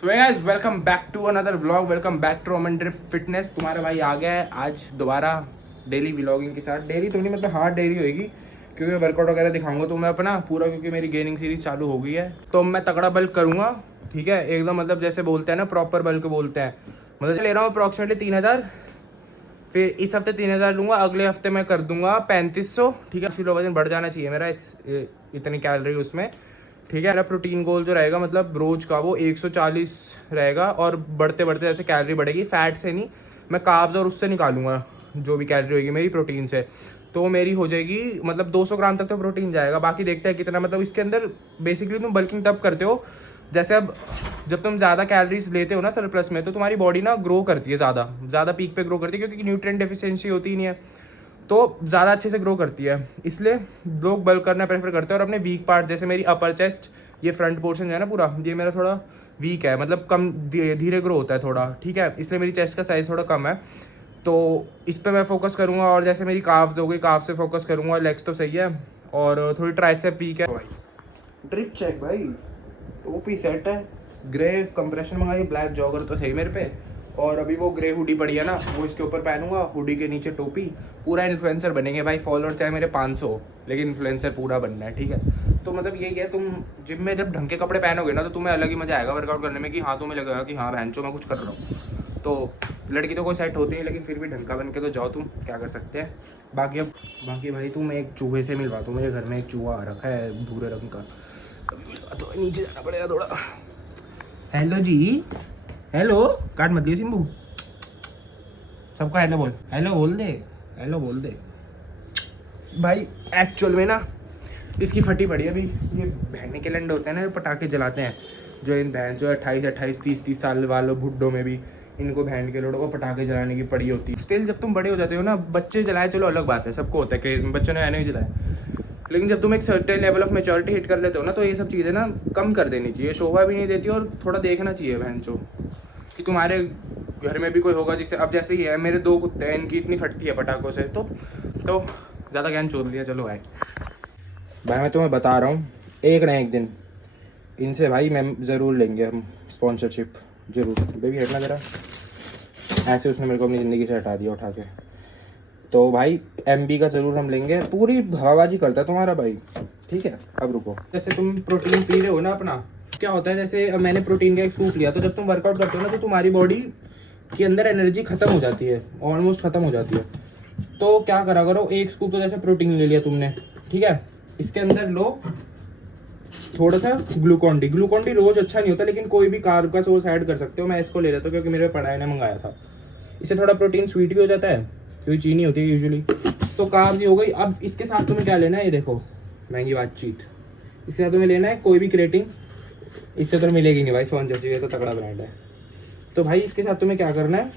So guys welcome back to another vlog, welcome back to Aman drip fitness. तुम्हारा भाई आ गया है आज दोबारा डेली व्लॉगिंग के साथ। डेली तो नहीं, मतलब हार्ड डेली होगी क्योंकि वर्कआउट वगैरह दिखाऊंगा तो मैं अपना पूरा, क्योंकि मेरी गेनिंग सीरीज चालू हो गई है तो मैं तगड़ा बल्क करूँगा। ठीक है, एकदम मतलब जैसे बोलते हैं ना, प्रॉपर बल्क बोलते हैं। मतलब ले रहा हूँ अप्रॉक्सीमेटली 3000, फिर इस हफ्ते 3000 लूँगा, अगले हफ्ते मैं कर दूंगा 3500। ठीक है, किलो वजन बढ़ जाना चाहिए मेरा इतनी कैलोरी उसमें। ठीक है, मेरा प्रोटीन गोल जो रहेगा मतलब रोज का वो 140 रहेगा, और बढ़ते बढ़ते जैसे कैलोरी बढ़ेगी, फैट से नहीं, मैं कार्ब्स और उससे निकालूंगा जो भी कैलोरी होगी मेरी प्रोटीन से, तो मेरी हो जाएगी मतलब 200 ग्राम तक तो प्रोटीन जाएगा। बाकी देखते हैं कितना, मतलब इसके अंदर बेसिकली तुम बल्किंग तब करते हो जैसे अब जब तुम ज़्यादा कैलोरीज लेते हो ना सरप्लस में, तो तुम्हारी बॉडी ना ग्रो करती है, ज़्यादा पीक पे ग्रो करती है, क्योंकि न्यूट्रिएंट डेफिशिएंसी होती ही नहीं है तो ज़्यादा अच्छे से ग्रो करती है। इसलिए लोग बल्क करना प्रेफर करते हैं। और अपने वीक पार्ट जैसे मेरी अपर चेस्ट, ये फ्रंट पोर्शन जो है ना पूरा, ये मेरा थोड़ा वीक है, मतलब कम धीरे ग्रो होता है थोड़ा। ठीक है, इसलिए मेरी चेस्ट का साइज़ थोड़ा कम है, तो इस पर मैं फोकस करूँगा। और जैसे मेरी काफ्स हो गई, काफ से फोकस करूँगा। लेग्स तो सही है, और थोड़ी ट्राइसेप वीक है भाई। ड्रिप चेक भाई, टोपी सेट है, ग्रे कंप्रेशन मंगाई, ब्लैक जॉगर तो सही मेरे पे, और अभी वो ग्रे हुडी पड़ी है ना, वो इसके ऊपर पहनूंगा, हुडी के नीचे टोपी। पूरा इन्फ्लुएंसर बनेंगे भाई, फॉलोअर चाहे मेरे 500, लेकिन इन्फ्लुएंसर पूरा बनना है। ठीक है, तो मतलब यही है, तुम जिम में जब ढंग के कपड़े पहनोगे ना तो तुम्हें अलग ही मजा आएगा वर्कआउट करने में, कि हाँ तुम्हें लगेगा कि हाँ बहनचोद मैं कुछ कर रहा हूँ। तो लड़की तो कोई सेट होती है, लेकिन फिर भी ढंग का बन के तो जाओ, तुम क्या कर सकते हैं। बाकी भाई तुम एक चूहे से मिलवा दो, मेरे घर में एक चूहा आ रखा है भूरे रंग का, तो नीचे जाना पड़ेगा थोड़ा। हेलो जी, हेलो, काट मत दियो सिंबू, सबका हेलो बोल, हेलो बोल दे, हेलो बोल दे भाई। एक्चुअल में ना इसकी फटी पड़ी है अभी, ये बहन के लंड होते हैं ना, जो पटाखे जलाते हैं, जो इन बहन जो 28 30 साल वालों बुड्ढों में भी इनको बहन के लोगों को पटाखे जलाने की पड़ी होती है। स्टिल जब तुम बड़े हो जाते हो ना, बच्चे जलाए चलो अलग बात है, सबको होता है क्रेज में, बच्चों ने मैंने भी जलाया, लेकिन जब तुम एक certain level of maturity hit कर लेते हो ना, तो ये सब चीज़ें ना कम कर देनी चाहिए, शोभा भी नहीं देती, और थोड़ा देखना चाहिए बहनचो कि तुम्हारे घर में भी कोई होगा जिसे, अब जैसे ही है मेरे 2 कुत्ते हैं, इनकी इतनी फटती है पटाखों से, तो ज़्यादा ज्ञान चोद लिया। चलो भाई मैं तुम्हें बता रहा हूँ, एक ना एक दिन इनसे भाई मैं ज़रूर लेंगे हम स्पॉन्सरशिप, ज़रूर। बेबी हटना जरा, ऐसे उसने मेरे को अपनी ज़िंदगी से हटा दिया उठा के। तो भाई MB का ज़रूर हम लेंगे, पूरी हवाबाजी करता है तुम्हारा भाई। ठीक है, अब रुको, जैसे तुम प्रोटीन पी रहे हो ना अपना, क्या होता है जैसे अब मैंने प्रोटीन का एक सूप लिया, तो जब तुम वर्कआउट करते हो ना तो तुम्हारी बॉडी के अंदर एनर्जी खत्म हो जाती है, ऑलमोस्ट खत्म हो जाती है। तो क्या करा करो, एक स्कूप तो जैसे प्रोटीन ले लिया तुमने, ठीक है, इसके अंदर लो थोड़ा सा ग्लूकॉन डी रोज अच्छा नहीं होता, लेकिन कोई भी कार्ब का सोर्स ऐड कर सकते हो। मैं इसको ले लेता हूँ क्योंकि मेरे पढ़ाई ने मंगाया था, इससे थोड़ा प्रोटीन स्वीट भी हो जाता है, क्योंकि चीनी होती है यूजुअली, तो कार्ब भी हो गई। अब इसके साथ तुम्हें क्या लेना है, ये देखो महंगी बातचीत, इसके साथ तुम्हें लेना है कोई भी क्रेटिन, इससे तो मिलेगी नहीं भाई, स्पॉन्सरशिप, ये तो तगड़ा ब्रांड है। तो भाई इसके साथ तुम्हें क्या करना है,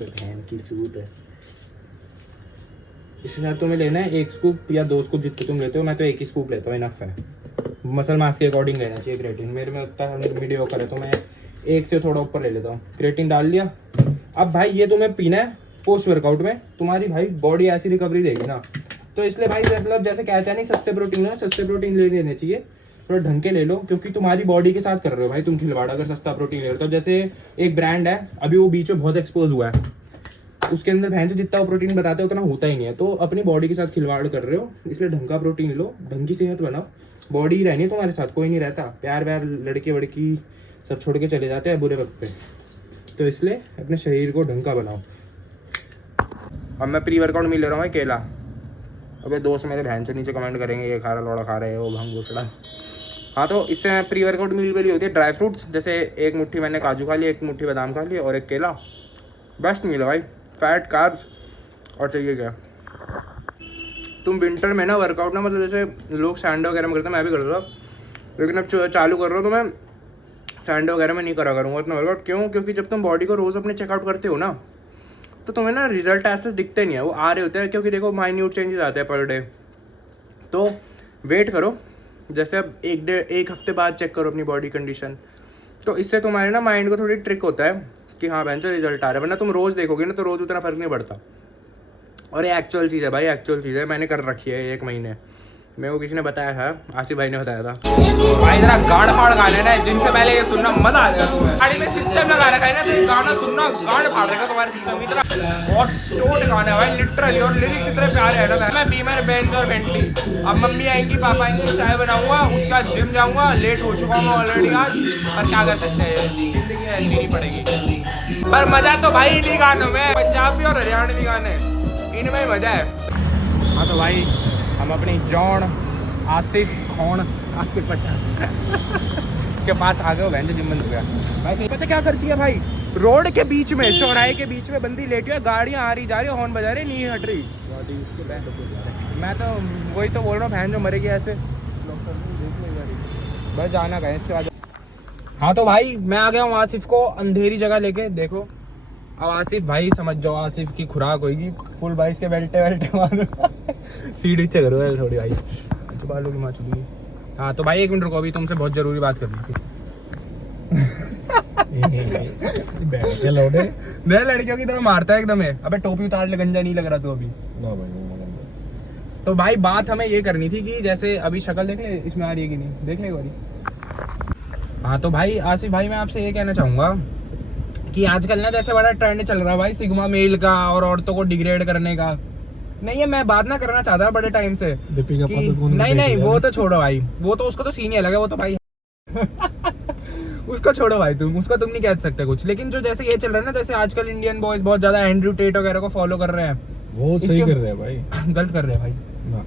बहन की छूट है, इसके साथ तुम्हें लेना है 1 स्कूप या 2 स्कूप, जितने तुम लेते हो, मैं तो 1 ही स्कूप लेता हूँ, इनफ है। मसल मास के अकॉर्डिंग लेना चाहिए क्रेटिन, मेरे में उतना मीडियोकर है तो मैं 1 से थोड़ा ऊपर ले लेता हूँ। क्रेटिन डाल लिया, अब भाई ये तुम्हें पीना है पोस्ट वर्कआउट में, तुम्हारी भाई बॉडी ऐसी रिकवरी देगी ना, तो इसलिए भाई मतलब जैसे कहते हैं नहीं सस्ते प्रोटीन ले लेने चाहिए, थोड़ा ढंग के ले लो, क्योंकि तुम्हारी बॉडी के साथ कर रहे हो भाई तुम खिलवाड़, अगर सस्ता प्रोटीन ले रहे हो। तो जैसे एक ब्रांड है, अभी वो बीच में बहुत एक्सपोज हुआ है, उसके अंदर भैंस जितना वो प्रोटीन बताते हैं उतना होता ही नहीं है, तो अपनी बॉडी के साथ खिलवाड़ कर रहे हो, इसलिए ढंग का प्रोटीन लो, ढंग की सेहत बनाओ, बॉडी रहनी है तुम्हारे साथ, कोई नहीं रहता, प्यार व्यार लड़के वड़की सब छोड़ के चले जाते हैं बुरे वक्त पे, तो इसलिए अपने शरीर को ढंग का बनाओ। अब मैं प्री वर्कआउट मिल ले रहा हूँ केला, अबे दोस्त मेरे बहन से नीचे कमेंट करेंगे ये खा रहा लौड़ा खा रहे हो भंग घुसड़ा। हाँ, तो इससे मैं प्री वर्कआउट मील वाली होती है, ड्राई फ्रूट्स जैसे 1 मुट्ठी मैंने काजू खा लिया, 1 मुट्ठी बादाम खा लिया, और 1 केला, बेस्ट मील है भाई, फैट कार्ब्स, और चाहिए क्या। तुम विंटर में ना वर्कआउट ना, मतलब जैसे लोग सैंडो वगैरह में करते हैं, मैं भी कर रहा हूँ, लेकिन अब चालू कर रहा हूँ तो मैं सैंडो वगैरह में नहीं करा करूँगा इतना वर्कआउट। क्यों? क्योंकि जब तुम बॉडी को रोज़ अपने चेकआउट करते हो ना, तो तुम्हें ना रिजल्ट ऐसे दिखते नहीं है, वो आ रहे होते हैं, क्योंकि देखो माइन्यूट चेंजेस आते हैं पर डे। तो वेट करो, जैसे अब 1 हफ्ते बाद चेक करो अपनी बॉडी कंडीशन, तो इससे तुम्हारे ना माइंड को थोड़ी ट्रिक होता है कि हाँ बहन रिजल्ट आ रहा है, वरना तुम रोज़ देखोगे ना तो रोज़ उतना फ़र्क नहीं पड़ता। और ये एक्चुअल चीज़ है भाई, एक्चुअल चीज़ है, मैंने कर रखी है 1 महीने, मेरे को किसी ने बताया था, आसिफ भाई ने बताया था। भाई जरा गाड़ फाड़ गाने ना, जिनसे पहले ये सुनना मजा आ जाएगा तुम्हें। गाड़ी में सिस्टम लगा रखा है ना, तो गाना सुनना गाड़ फाड़ देगा तुम्हारे सिस्टम की। इतना बहुत शॉर्ट गाना है भाई लिटरली, और लिरिक्स इतने प्यारे हैं ना। मैं बीमर, बेंज और बेंटली, अब मम्मी आएंगी पापा आएंगे, चाय बनाऊंगा, उसका जिम जाऊंगा, लेट हो चुका हूँ ऑलरेडी आज, पर क्या कर सकते हैं, जिंदगी ऐसी नहीं पड़ेगी। पर मजा तो भाई इन्हीं गानों में, पंजाबी और हरियाणवी गाने इनमें ही मजा है। हाँ तो भाई हम अपनी जॉन आसिफ पठान के पास आ गए, वैन जिम बंद हो गया भाई। सही पता क्या करती है भाई, रोड के बीच में, चौराहे के बीच में बंदी लेटी है, गाड़ियाँ आ रही जा रही, हॉर्न बजा रही, नहीं हट रही। मैं तो वही तो बोल रहा हूँ, बहन जो मरेगी ऐसे। बस जाना गए इसके बाद। हाँ तो भाई मैं आ गया हूँ आसिफ को अंधेरी जगह लेके। देखो अब आसिफ भाई समझ जाओ, आसिफ की खुराक होगी फुल भाई, इसके बेल्टे मारो सीढ़ी से करो थोड़ी भाई, बालों की माँ चुकी। हाँ तो भाई 1 मिनट रुको, अभी तुमसे बहुत जरूरी बात करनी थी। मैं लड़कियों की तरह मारता है एकदम है। अबे टोपी उतार ले, गंजा नहीं लग रहा तू अभी ना भाई। तो भाई बात हमें ये करनी थी कि जैसे अभी शक्ल देख ले, इसमें आ रही है कि नहीं, देख ले एक बारी। हाँ तो भाई आसिफ भाई मैं आपसे ये कहना चाहूँगा कि आजकल ना जैसे बड़ा ट्रेंड चल रहा है भाई सिग्मा मेल का, और औरतों को डिग्रेड करने का। नहीं है, मैं बात ना करना चाहता बड़े टाइम से नहीं वो तो छोड़ो भाई, वो तो उसको तो सीन ही अलग है, वो तो भाई उसको छोड़ो भाई, उसको तुम नहीं कह सकते कुछ। लेकिन जो जैसे ये चल रहा है ना, जैसे आजकल इंडियन बॉयज बहुत ज्यादा एंड्रयू टेट वगैरह को फॉलो कर रहे हैं, वो सही कर रहे हैं भाई। गलत कर रहे हैं भाई ना,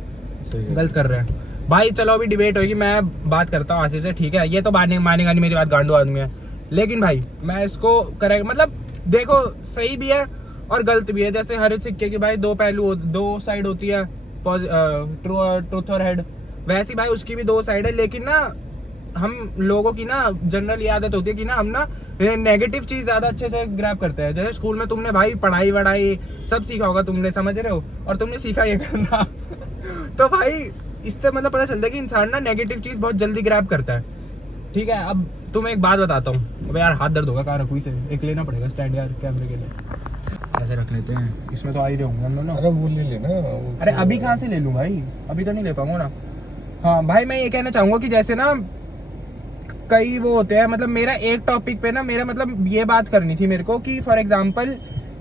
सही गलत कर रहे हैं भाई। चलो अभी डिबेट होगी, मैं बात करता हूँ आसिफ से, ठीक है। ये तो मानेगा नहीं मेरी बात, गांडू आदमी है, लेकिन भाई मैं इसको करेक्ट, मतलब देखो सही भी है और गलत भी है। जैसे हर सिक्के की भाई दो पहलू, दो साइड होती है, ट्रूथ और हेड, वैसी भाई उसकी भी 2 साइड है। लेकिन ना हम लोगों की ना जनरल आदत होती है कि ना हम ना नेगेटिव चीज ज्यादा अच्छे से ग्रैब करते हैं। जैसे स्कूल में तुमने भाई पढ़ाई वढ़ाई सब सीखा होगा, तुमने समझ रहे हो, और तुमने सीखा ये करना तो भाई इससे मतलब पता चलता है कि इंसान ना नेगेटिव चीज बहुत जल्दी ग्रैब करता है, ठीक है। अब तुम्हें एक बात बताता हूँ, अबे यार हाथ दर्द होगा, कहाँ रखूँ इसे, एक लेना पड़ेगा स्टैंड यार कैमरे के लिए। ऐसे रख लेते हैं, इसमें तो आ ही रहे होंगे हम लोग ना। अरे वो ले लेना। अरे अभी कहाँ से ले लूँ भाई, अभी तो नहीं ले पाऊंगा ना। हाँ भाई मैं ये कहना चाहूँगा कि जैसे ना कई वो होते हैं, मतलब मेरा एक टॉपिक पे ना, मेरा मतलब ये बात करनी थी मेरे को कि फॉर एग्जाम्पल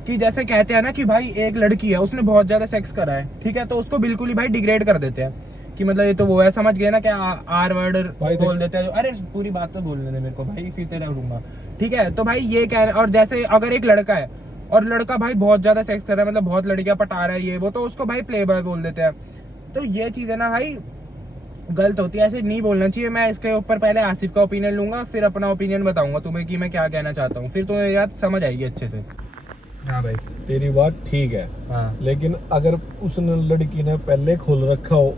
कि जैसे कहते हैं ना कि भाई एक लड़की है, उसने बहुत ज़्यादा सेक्स करा है, ठीक है, तो उसको बिल्कुल ही भाई डिग्रेड कर देते हैं कि मतलब ये तो वो है, समझ गए ना, क्या आर वर्ड बोल देते हैं। अरे पूरी बात तो बोलने दे मेरे को भाई, फिर तेरा रहूंगा, ठीक है। तो भाई ये कह रहे, और जैसे अगर एक लड़का है और लड़का भाई बहुत ज़्यादा सेक्स कर रहा है, मतलब बहुत लड़कियां पटा रहा है ये वो, तो उसको भाई प्ले बॉय बोल देते हैं। तो ये चीज़ है ना भाई गलत होती है, ऐसे नहीं बोलना चाहिए। मैं इसके ऊपर पहले आसिफ का ओपिनियन लूंगा, फिर अपना ओपिनियन बताऊंगा तुम्हें कि मैं क्या कहना चाहता हूँ, फिर तुम्हें मेरी बात समझ आएगी अच्छे से। हाँ भाई तेरी बात ठीक है, हाँ, लेकिन अगर उस लड़की ने पहले खोल रखा हो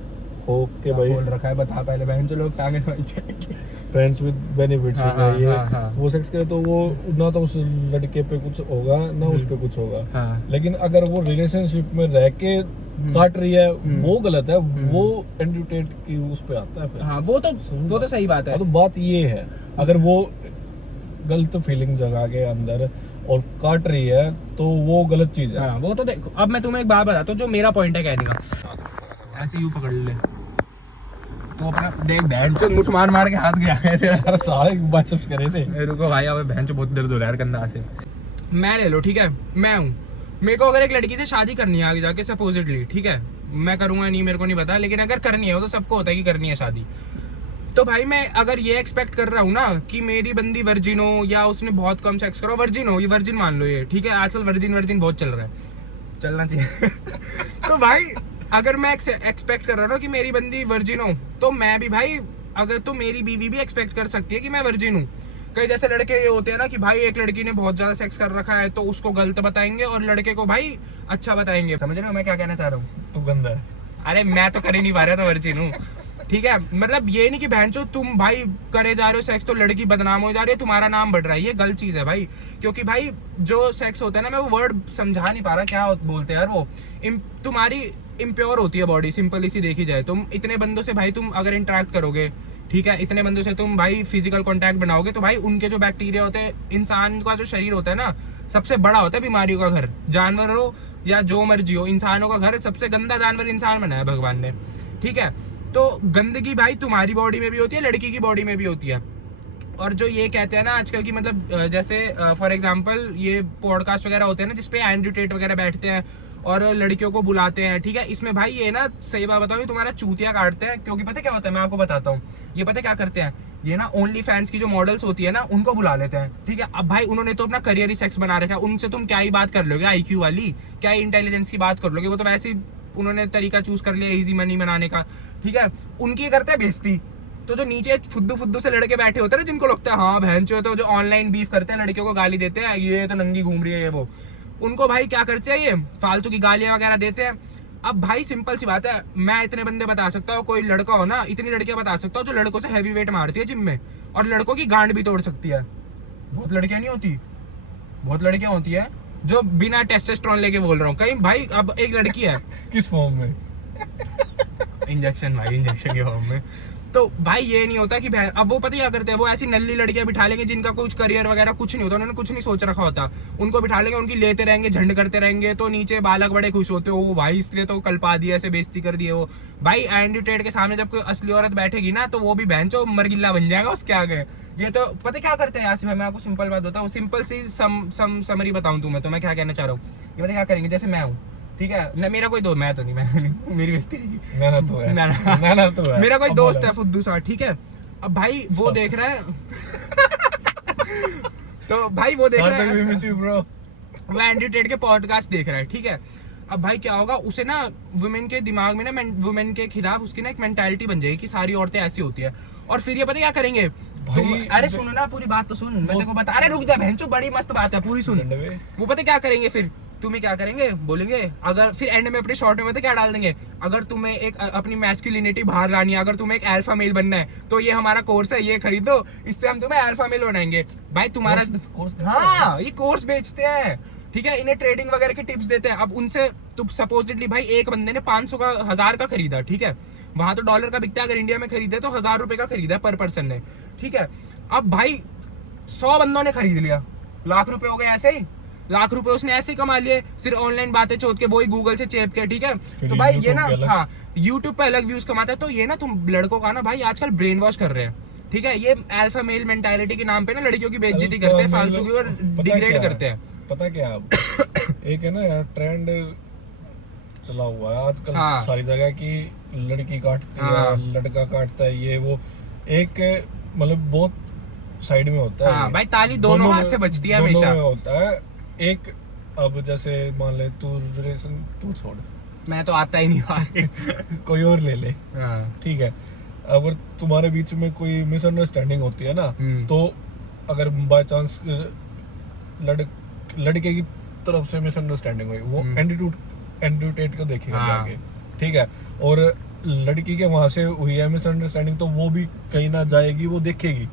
कि भाई बोल रखा है, बता पहले बहन, चलो टांगे फ्रेंड्स विद बेनिफिट्स हाँ, होता है ये, हाँ, हाँ। वो सेक्स करे तो वो ना तो उस लड़के पे कुछ होगा ना उस पे कुछ होगा। हाँ। लेकिन अगर वो रिलेशनशिप में रह के काट रही है वो गलत है, वो एंड्यूटेट की उस पे आता है फिर। हाँ वो तो सही बात है। तो बात ये है, अगर वो गलत फीलिंग जगा के अंदर और काट रही है तो वो गलत चीज है। हाँ वो तो देखो, अब मैं तुम्हें एक बात बताता हूँ जो मेरा पॉइंट है कहने का। ऐसे यूं पकड़ ले तो अपना देख, बहन चो मुठ मार के हाथ गया है तेरा, सारे बातचीत करे थे। रुको भाई, अब बहन चो बहुत दर्द हो रहा है यार कंधा से। मैं ले लो, ठीक है, मैं हूँ, मेरे को अगर एक लड़की से शादी करनी है आगे जाके सपोजिटली, ठीक है, मैं करूँगा नहीं मेरे को नहीं पता, लेकिन अगर करनी है, वो तो सबको होता है कि करनी है शादी, तो भाई मैं अगर ये एक्सपेक्ट कर रहा हूँ ना कि मेरी बंदी वर्जिन हो या उसने बहुत कम सेक्स करो, वर्जिन हो, ये वर्जिन मान लो ये, ठीक है, आजकल वर्जिन बहुत चल रहा है, चलना चाहिए तो भाई अगर मैं एक्सपेक्ट कर रहा हूँ ना कि मेरी बंदी वर्जिन हो, तो मैं भी भाई, अगर तो मेरी बीवी भी एक्सपेक्ट कर सकती है कि मैं वर्जिन हूँ। कई जैसे लड़के ये होते हैं ना कि भाई एक लड़की ने बहुत ज्यादा सेक्स कर रखा है तो उसको गलत बताएंगे और लड़के को भाई अच्छा बताएंगे। समझ रहे हो मैं क्या कहना चाह रहा हूँ? तो गंदा है। अरे मैं तो कर ही नहीं पा रहा था, वर्जिन हूँ, ठीक है। मतलब ये नहीं कि बहनचो तुम भाई करे जा रहे हो सेक्स तो लड़की बदनाम हो जा रही है, तुम्हारा नाम बढ़ रहा है, ये गलत चीज है भाई। क्योंकि भाई जो सेक्स होता है ना, मैं वो वर्ड समझा नहीं पा रहा क्या बोलते हैं यार, वो तुम्हारी इम्प्योर होती है बॉडी, सिंपल इसी देखी जाए। तुम इतने बंदों से भाई तुम अगर इंटरेक्ट करोगे, ठीक है, इतने बंदों से तुम भाई फिजिकल कांटेक्ट बनाओगे, तो भाई उनके जो बैक्टीरिया होते हैं, इंसान का जो शरीर होता है ना सबसे बड़ा होता है बीमारियों का घर। जानवर हो या जो मर्जी हो, इंसानों का घर सबसे गंदा जानवर इंसान बनाया भगवान ने, ठीक है। तो गंदगी भाई तुम्हारी बॉडी में भी होती है, लड़की की बॉडी में भी होती है। और जो ये कहते हैं ना आजकल की, मतलब जैसे फॉर एग्जांपल ये पॉडकास्ट वगैरह होते हैं ना जिसपे एंड्रयू टेट वगैरह बैठते हैं और लड़कियों को बुलाते हैं, ठीक है, इसमें भाई ये ना सही बात बताऊं, तुम्हारा चूतिया काटते हैं। क्योंकि पता क्या होता है, मैं आपको बताता हूँ, ये पता क्या करते हैं, ये ना ओनली फैंस की जो मॉडल्स होती है ना उनको बुला लेते हैं, ठीक है। अब भाई उन्होंने तो अपना करियर ही सेक्स बना रखा है, उनसे तुम क्या ही बात कर लोगे आईक्यू वाली, क्या ही इंटेलिजेंस की बात कर लोगे, वो तो वैसे ही उन्होंने तरीका चूज कर लिया इजी मनी बनाने का, ठीक है। उनकी करते हैं बेइज्जती। तो जो नीचे फुद्दू फुद्दू से लड़के बैठे होते हैं ना, जिनको लगता है हाँ बहन चो, तो जो ऑनलाइन बीफ करते हैं, लड़कियों को गाली देते हैं, ये तो नंगी घूम रही है ये वो, उनको भाई क्या करते हैं, ये फालतू की गालियां वगैरह देते हैं। अब भाई सिंपल सी बात है, मैं इतने बंदे बता सकता हूँ, कोई लड़का हो ना, इतनी लड़कियां बता सकता हूँ जो लड़कों से हैवी वेट मारती है जिम में और लड़कों की गांड भी तोड़ सकती है। बहुत लड़कियां नहीं होती, बहुत लड़कियां होती है जो बिना टेस्टोस्टेरोन लेके बोल रहा हूँ कहीं भाई। अब एक लड़की है किस फॉर्म में? इंजेक्शन भाई, इंजेक्शन के फॉर्म में। तो भाई ये नहीं होता कि अब वो पता क्या करते हैं, वो ऐसी नल्ली लड़कियां बिठा लेंगे जिनका कुछ करियर वगैरह कुछ नहीं होता, उन्होंने कुछ नहीं सोच रखा होता, उनको बिठा लेंगे, उनकी लेते रहेंगे, झंड करते रहेंगे, तो नीचे बालक बड़े खुश होते हो, भाई इसने तो कल पा दिया, ऐसे बेइज्जती कर दिए वो। भाई एंड्रयू टेट के सामने जब कोई असली औरत बैठेगी ना, तो वो भी बहनचो मरगिल्ला बन जाएगा उसके आगे। ये तो पता क्या करते हैं यासिर भाई, मैं आपको सिंपल बात बताऊं, सिंपल सी समरी बताऊं तुम्हें, तो मैं क्या कहना चाह रहा हूँ, ये पता क्या करेंगे, जैसे मैं हूँ, ठीक है ना, मेरा कोई दोस्त, मैं तो नहीं, मैं मेरी बेइज्जती ना तो है, ना तो है, मेरा कोई दोस्त है फुद्दू सा, ठीक है। अब भाई वो देख रहा है तो भाई वो देख रहा है, वो एंड्रयू टेट के पॉडकास्ट देख रहा है, ठीक है। अब भाई क्या होगा, उसे ना वुमेन के दिमाग में ना, वुमेन के खिलाफ उसकी ना एक मेंटालिटी बन जाएगी कि सारी औरतें ऐसी होती है। और फिर ये पता क्या करेंगे, अरे सुनो ना, पूरी बात तो सुन, मैं तेरे को बता, अरे रुक जा बहनचो, बड़ी मस्त बात है, पूरी सुन। वो पता क्या करेंगे, फिर तुम्हें क्या करेंगे, बोलेंगे अगर फिर एंड में अपने शॉर्ट में पता क्या डाल देंगे, अगर तुम्हें एक अपनी मैस्कुलिनिटी बाहर लानी है, अगर तुम्हें एक अल्फा मेल बनना है, तो ये हमारा कोर्स है, ये खरीदो, इससे हम तुम्हें अल्फा मेल बनाएंगे। भाई तुम्हारा हाँ, ये कोर्स बेचते हैं, ठीक है, इन्हें ट्रेडिंग वगैरह की टिप्स देते हैं। अब उनसे तुम सपोजिटली भाई एक बंदे ने 500 का 1000 का खरीदा, ठीक है, वहां तो डॉलर का बिकता है, अगर इंडिया में खरीदे तो 1000 रुपए का खरीदा पर पर्सन ने, ठीक है। अब भाई 100 बंदों ने खरीद लिया, लाख रुपए हो गए, ऐसे ही लाख रुपए उसने ऐसे ही कमा लिए, सिर्फ ऑनलाइन बातें चोद के, वही गूगल से चेप के, ठीक है। तो भाई ये ना, हाँ यूट्यूब पे अलग व्यूज कमाता है। तो ये ना तुम लड़कों का ना भाई आजकल ब्रेन वॉश कर रहे हैं, ठीक है, ये अल्फा मेल मेंटालिटी के नाम पे ना लड़कियों की बेइज्जती करते हैं, फालतू की, और डिग्रेड करते हैं। पता क्या एक है ना यार, ट्रेंड चला हुआ है आजकल सारी जगह की, लड़की काटती है, लड़का काटता है, ये वो, एक मतलब बहुत साइड में होता है। भाई ताली दोनों हाथ से बजती है हमेशा होता है। एक अब जैसे मान ले तू रिलेशन, तू छोड़, मैं तो आता ही नहीं भाई कोई और ले ले, ठीक है, अगर तुम्हारे बीच में कोई मिसअंडरस्टैंडिंग होती है ना, तो अगर बाय चांस लड़के की तरफ से मिसअंडरस्टैंडिंग हुई, वो एंड्रयू टेट को देखेगा जाके, ठीक है, और लड़की के वहां से हुई है मिसअंडरस्टैंडिंग, तो वो भी कहीं ना जाएगी, वो देखेगी,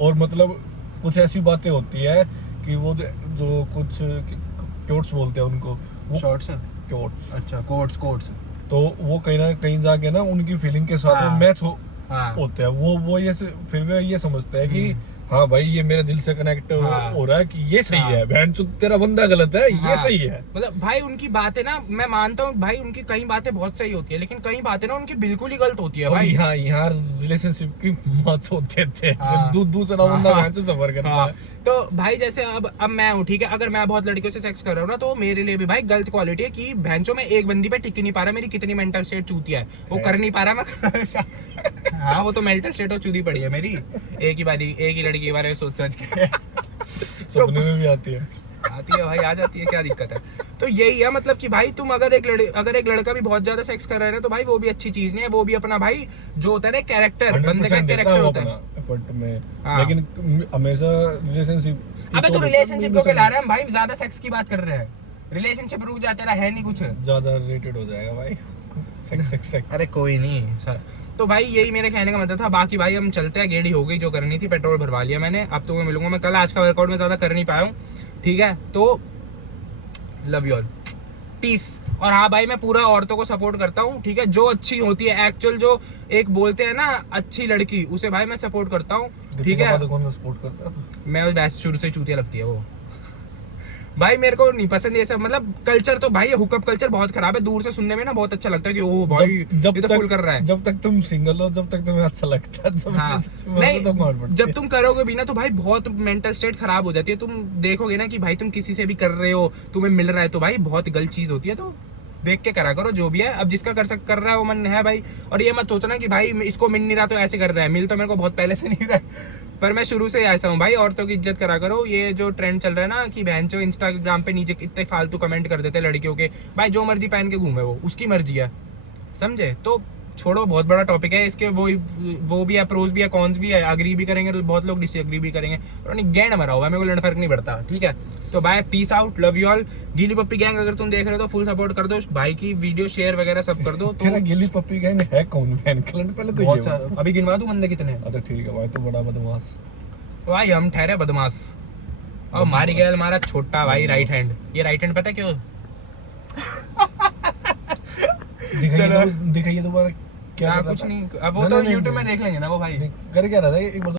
और मतलब कुछ ऐसी बातें होती है कि वो जो कुछ क्योट्स बोलते हैं उनको, शॉर्ट्स, क्योट्स, अच्छा कोट्स, तो वो कहीं ना कहीं जाके ना उनकी फीलिंग के साथ मैच होते हैं, वो ये फिर वे ये समझते हैं कि हाँ भाई ये मेरे दिल से कनेक्ट हो रहा है कि ये सही है, बहन चो तेरा बंदा गलत है, ये सही है। मतलब भाई उनकी बातें ना, मैं मानता हूँ भाई उनकी कई बातें बहुत सही होती है, लेकिन कई बातें ना उनकी बिल्कुल ही गलत होती है भाई। हाँ, यहाँ रिलेशनशिप की मत होते थे, दूसरा बंदा बहन चो सफर करता है। तो भाई जैसे अब मैं हूँ, ठीक है, अगर मैं बहुत लड़कियों से सेक्स कर रहा हूँ ना, तो मेरे लिए भी भाई गलत क्वालिटी है कि बहनचो मैं एक बंदी पे टिक नहीं पा रहा, मेरी कितनी मेंटल स्टेट चूती है, वो कर नहीं पा रहा मैं हाँ, वो तो मेंटल स्टेट चूती पड़ी है मेरी, एक ही लड़की के बारे में सोच के सपने में भी आती है भाई, आ जाती है, क्या दिक्कत है। तो यही है मतलब कि भाई तुम अगर एक लड़का भी बहुत ज्यादा सेक्स कर रहे हैं, तो भाई वो भी अच्छी चीज नहीं है, वो भी अपना भाई जो होता है ना कैरेक्टर, बंदे का कैरेक्टर होता है एफर्ट में, लेकिन हमेशा रिलेशनशिप, अबे तो रिलेशनशिप को क्या रहा है, भाई ज्यादा सेक्स की बात कर रहे हैं, रिलेशनशिप रुक जाते रहा है नहीं, कुछ ज्यादा रेटेड हो जाएगा भाई सेक्स। अरे कोई नहीं सर। तो भाई यही मेरे कहने का मतलब था, बाकी भाई हम चलते हैं, गेड़ी हो गई जो करनी थी, पेट्रोल भरवा लिया मैंने, अब तो मैं मिलूंगा, मैं कल आज का वर्कआउट में ज्यादा कर नहीं पाया हूँ, ठीक है, तो लव यू ऑल, पीस। और हाँ भाई मैं पूरा औरतों को सपोर्ट करता हूँ, ठीक है, जो अच्छी होती है एक्चुअल, जो एक बोलते हैं ना अच्छी लड़की, उसे भाई मैं सपोर्ट करता हूँ, ठीक है। कौन सपोर्ट करता है? मैं वैसे शुरू से चूतिया लगती है वो भाई मेरे को नहीं पसंद ये सब, मतलब कल्चर तो भाई, हुकअप कल्चर बहुत खराब है। दूर से सुनने में ना बहुत अच्छा लगता है कि ओ भाई ये तो फुल कर रहा है। जब तक तुम सिंगल हो जब तक तुम्हें अच्छा लगता है, जब हाँ, नहीं तो नहीं जब तुम करोगे भी ना तो भाई बहुत मेंटल स्टेट खराब हो जाती है। तुम देखोगे ना कि भाई तुम किसी से भी कर रहे हो, तुम्हें मिल रहा है, तो भाई बहुत गलत चीज होती है। तो देख के करा करो जो भी है। अब जिसका कर रहा है वो मन है भाई। और ये मत सोचना कि भाई इसको मिल नहीं रहा तो ऐसे कर रहा है। मिल तो मेरे को बहुत पहले से नहीं रहा है, पर मैं शुरू से ऐसा हूँ भाई। औरतों की इज्जत करा करो। ये जो ट्रेंड चल रहा है ना कि बहनचोद इंस्टाग्राम पे नीचे इतने फालतू कमेंट कर देते लड़कियों के, भाई जो मर्जी पहन के घूमे वो उसकी मर्जी है, समझे? तो छोड़ो, बहुत बड़ा टॉपिक है इसके। वो भी है, प्रोज भी है, कॉन्स भी है। अग्री भी करेंगे तो बहुत लोग डिसएग्री भी करेंगे, और गैंड मरा हुआ है, मेरे को लेना फर्क नहीं पड़ता, ठीक है? तो bye, peace out, love you all. गीली पप्पी गैंग अगर तुम देख रहे हो तो फुल सपोर्ट कर दो भाई की, वीडियो शेयर वगैरह सब कर दो। तेरा तो गिली पप्पी गैंग है कौन? फैन क्लब पहले तो बहुत ये सारे, बता। अभी गिनवा दूं बंदे कितने? अच्छा ठीक है भाई, तो बड़ा बदमाश भाई हम ठहरे बदमाश। और मारी गया हमारा छोटा भाई राइट हैंड। ये राइट हैंड पता है क्यों? दिखाइए दोबारा क्या क्या कर रहा कुछ था? नहीं, अब वो तो नहीं, YouTube में नहीं। देख लेंगे ना वो भाई। कर क्या रहा था एक बार